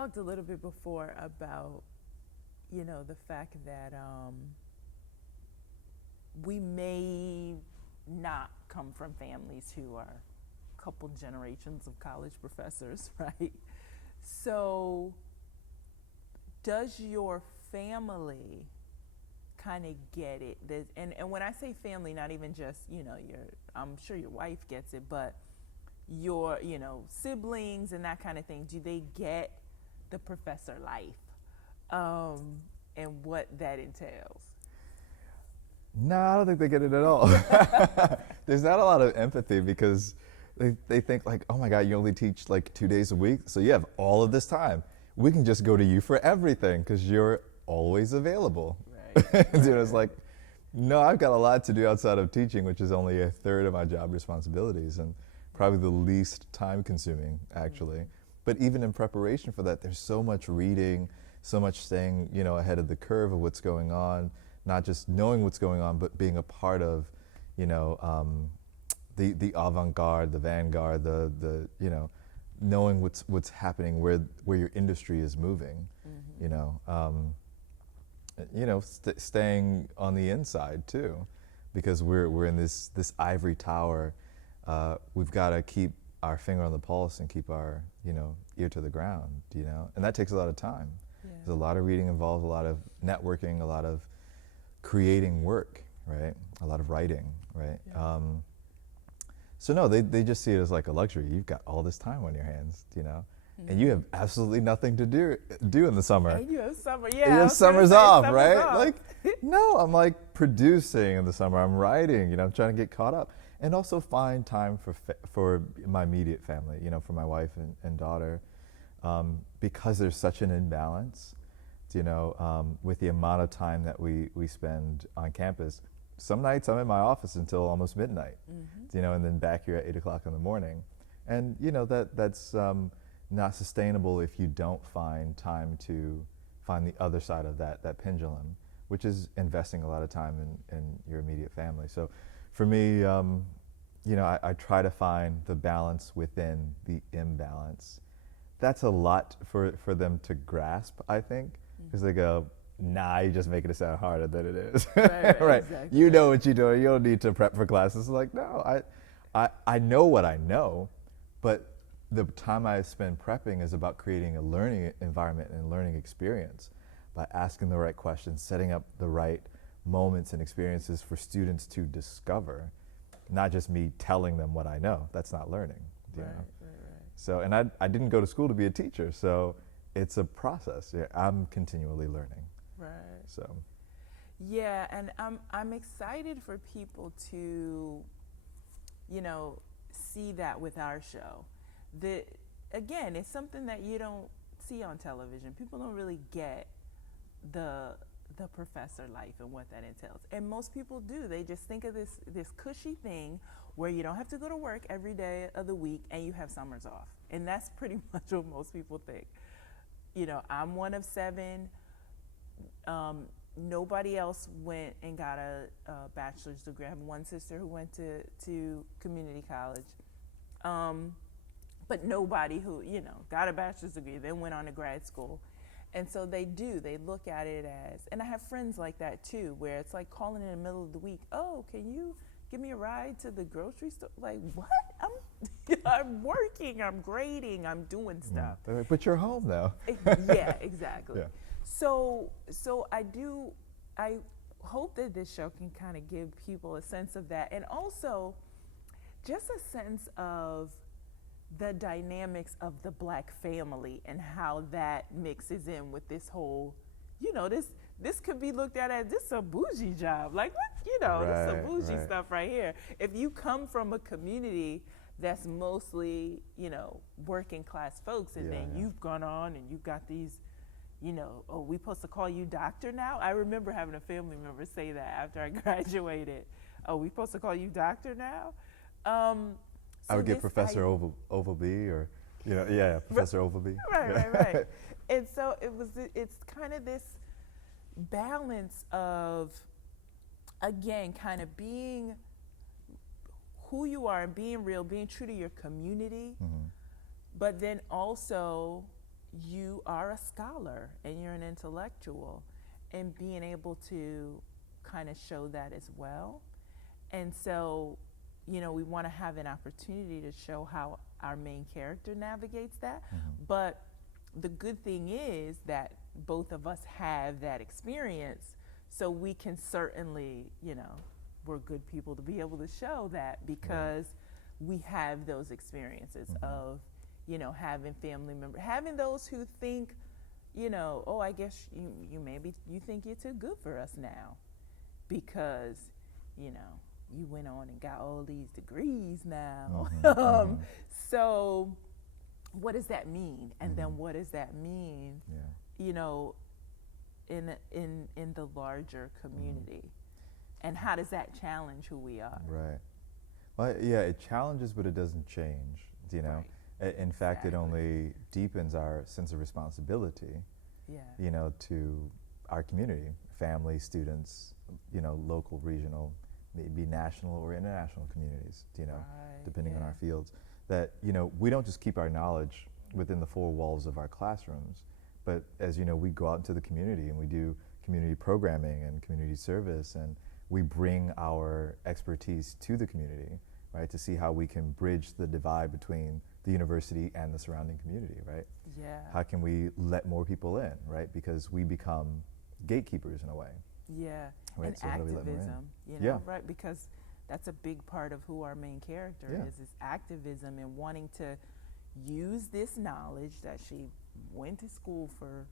talked a little bit before about, the fact that we may not come from families who are a couple generations of college professors, right? So, does your family kind of get it? And when I say family, not even just, I'm sure your wife gets it, but your, siblings and that kind of thing, do they get the professor life and what that entails? No, I don't think they get it at all. There's not a lot of empathy because they think like, oh my God, you only teach like 2 days a week, so you have all of this time. We can just go to you for everything because you're always available. Right. It's like, no, I've got a lot to do outside of teaching, which is only a third of my job responsibilities and probably the least time consuming, actually. Mm-hmm. But even in preparation for that, there's so much reading, so much staying, ahead of the curve of what's going on, not just knowing what's going on, but being a part of, the avant-garde, the vanguard, the knowing what's happening, where your industry is moving, staying on the inside too, because we're in this ivory tower. We've got to keep our finger on the pulse and keep our ear to the ground, and that takes a lot of time. Yeah. There's a lot of reading involved, a lot of networking, a lot of creating work, right? A lot of writing, right? Yeah. So no, they just see it as like a luxury. You've got all this time on your hands, mm-hmm. and you have absolutely nothing to do in the summer. And you have summer, yeah. And you have summers off, right? Like, no, I'm like producing in the summer. I'm writing, I'm trying to get caught up, and also find time for my immediate family, for my wife and daughter, because there's such an imbalance, with the amount of time that we spend on campus. Some nights I'm in my office until almost midnight, mm-hmm. And then back here at 8 o'clock in the morning. And, that's not sustainable if you don't find time to find the other side of that pendulum, which is investing a lot of time in your immediate family. So for me, I try to find the balance within the imbalance. That's a lot for them to grasp, I think, because they go, nah, you're just making it sound harder than it is. Right. Right. Exactly. You know what you're doing. You don't need to prep for classes. Like, no, I know what I know, but the time I spend prepping is about creating a learning environment and learning experience by asking the right questions, setting up the right moments and experiences for students to discover, not just me telling them what I know. That's not learning. Right. So, and I didn't go to school to be a teacher, so it's a process. Yeah, I'm continually learning. Right. So. Yeah, and I'm excited for people to, see that with our show. Again, it's something that you don't see on television. People don't really get the professor life and what that entails. And most people do. They just think of this cushy thing where you don't have to go to work every day of the week and you have summers off. And that's pretty much what most people think. I'm one of 7. Nobody else went and got a bachelor's degree. I have one sister who went to community college. But nobody who, got a bachelor's degree, then went on to grad school. And so they look at it as, and I have friends like that too, where it's like calling in the middle of the week, oh, can you give me a ride to the grocery store? Like, what? I'm working, I'm grading, I'm doing stuff. But you're home now. Yeah, exactly. Yeah. So I hope that this show can kind of give people a sense of that, and also just a sense of the dynamics of the Black family and how that mixes in with this whole, this could be looked at as this is a bougie job. Like, what, this is a bougie stuff right here. If you come from a community that's mostly, working class folks, and then you've gone on and you've got these, oh, we supposed to call you doctor now? I remember having a family member say that after I graduated. Oh, we supposed to call you doctor now? I would get Professor Ovalby or, Professor Ovalby. Right. And so it's kind of this balance of, again, kind of being who you are and being real, being true to your community, mm-hmm. but then also, you are a scholar and you're an intellectual, and being able to kind of show that as well. And so, we want to have an opportunity to show how our main character navigates that. But the good thing is that both of us have that experience, so we can certainly, we're good people to be able to show that, because we have those experiences of, having family members, having those who think, oh, I guess you think you're too good for us now, because, you went on and got all these degrees now. So what does that mean? And then what does that mean, in the larger community? And how does that challenge who we are? Right. Well, yeah, it challenges, but it doesn't change, Right. In fact, it only deepens our sense of responsibility, to our community, family, students, local, regional, maybe national or international communities, Right, depending on our fields. That, we don't just keep our knowledge within the four walls of our classrooms, but as we go out into the community and we do community programming and community service, and we bring our expertise to the community, right, to see how we can bridge the divide between the university and the surrounding community, right? Yeah. How can we let more people in, right? Because we become gatekeepers in a way. Yeah. Right, And so how do we let more in? activism, right? Because that's a big part of who our main character is activism, and wanting to use this knowledge that she went to school for,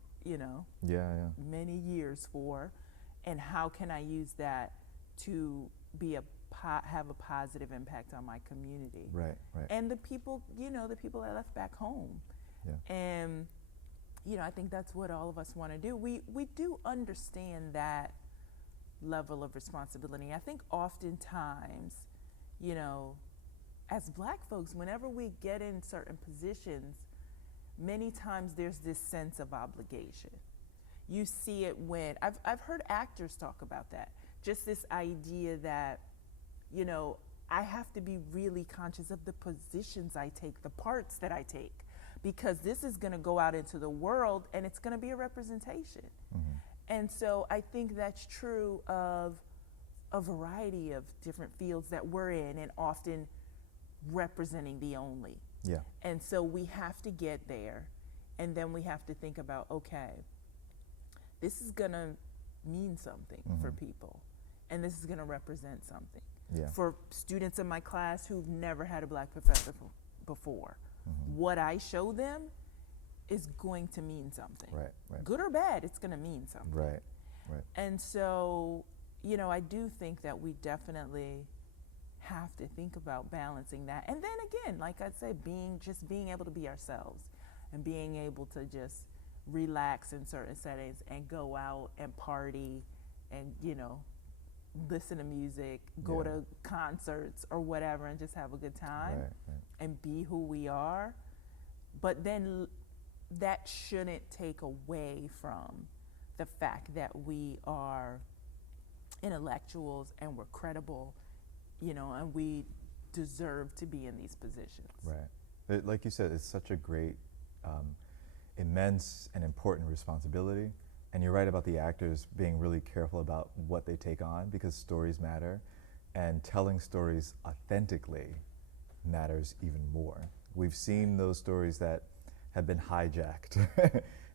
many years for, and how can I use that to be have a positive impact on my community, Right. and the people, the people I left back home. Yeah. And I think that's what all of us want to do. We do understand that level of responsibility. I think oftentimes, as Black folks, whenever we get in certain positions, many times there's this sense of obligation. You see it when I've heard actors talk about that. Just this idea that, I have to be really conscious of the positions I take, the parts that I take, because this is going to go out into the world and it's going to be a representation. And so I think that's true of a variety of different fields that we're in, and often representing the only. Yeah. And so we have to get there, and then we have to think about, okay, this is going to mean something for people, and this is going to represent something. Yeah. For students in my class who've never had a Black professor before, what I show them is going to mean something. Right. Good or bad, it's going to mean something. Right. And so, I do think that we definitely have to think about balancing that. And then again, like I said, being able to be ourselves, and being able to just relax in certain settings and go out and party and, listen to music, go to concerts or whatever, and just have a good time and be who we are. But then that shouldn't take away from the fact that we are intellectuals and we're credible, and we deserve to be in these positions. Right. Like you said, it's such a great, immense and important responsibility. And you're right about the actors being really careful about what they take on, because stories matter, and telling stories authentically matters even more. We've seen those stories that have been hijacked.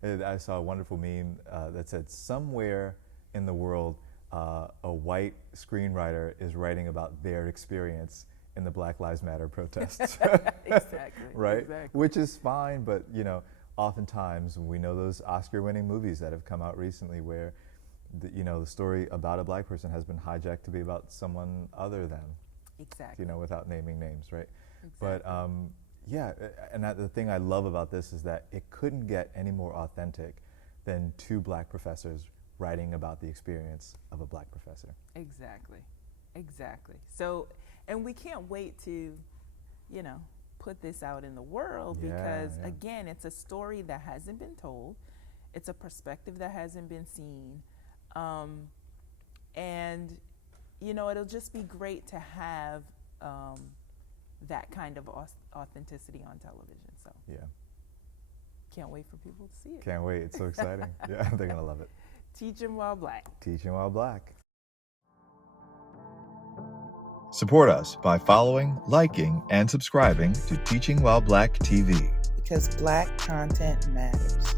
And I saw a wonderful meme that said, somewhere in the world, a white screenwriter is writing about their experience in the Black Lives Matter protests. Exactly. Right? Exactly. Which is fine, but oftentimes we know those Oscar-winning movies that have come out recently where the story about a Black person has been hijacked to be about someone other than. Exactly. Without naming names, right? Exactly. But and the thing I love about this is that it couldn't get any more authentic than two Black professors writing about the experience of a Black professor. Exactly. So, and we can't wait to, put this out in the world, because again, it's a story that hasn't been told. It's a perspective that hasn't been seen. And, it'll just be great to have that kind of authenticity on television. So yeah. can't wait for people to see it. Can't wait. It's so exciting. Yeah, they're going to love it. Teaching While Black. Teaching While Black. Support us by following, liking, and subscribing to Teaching While Black TV. Because Black content matters.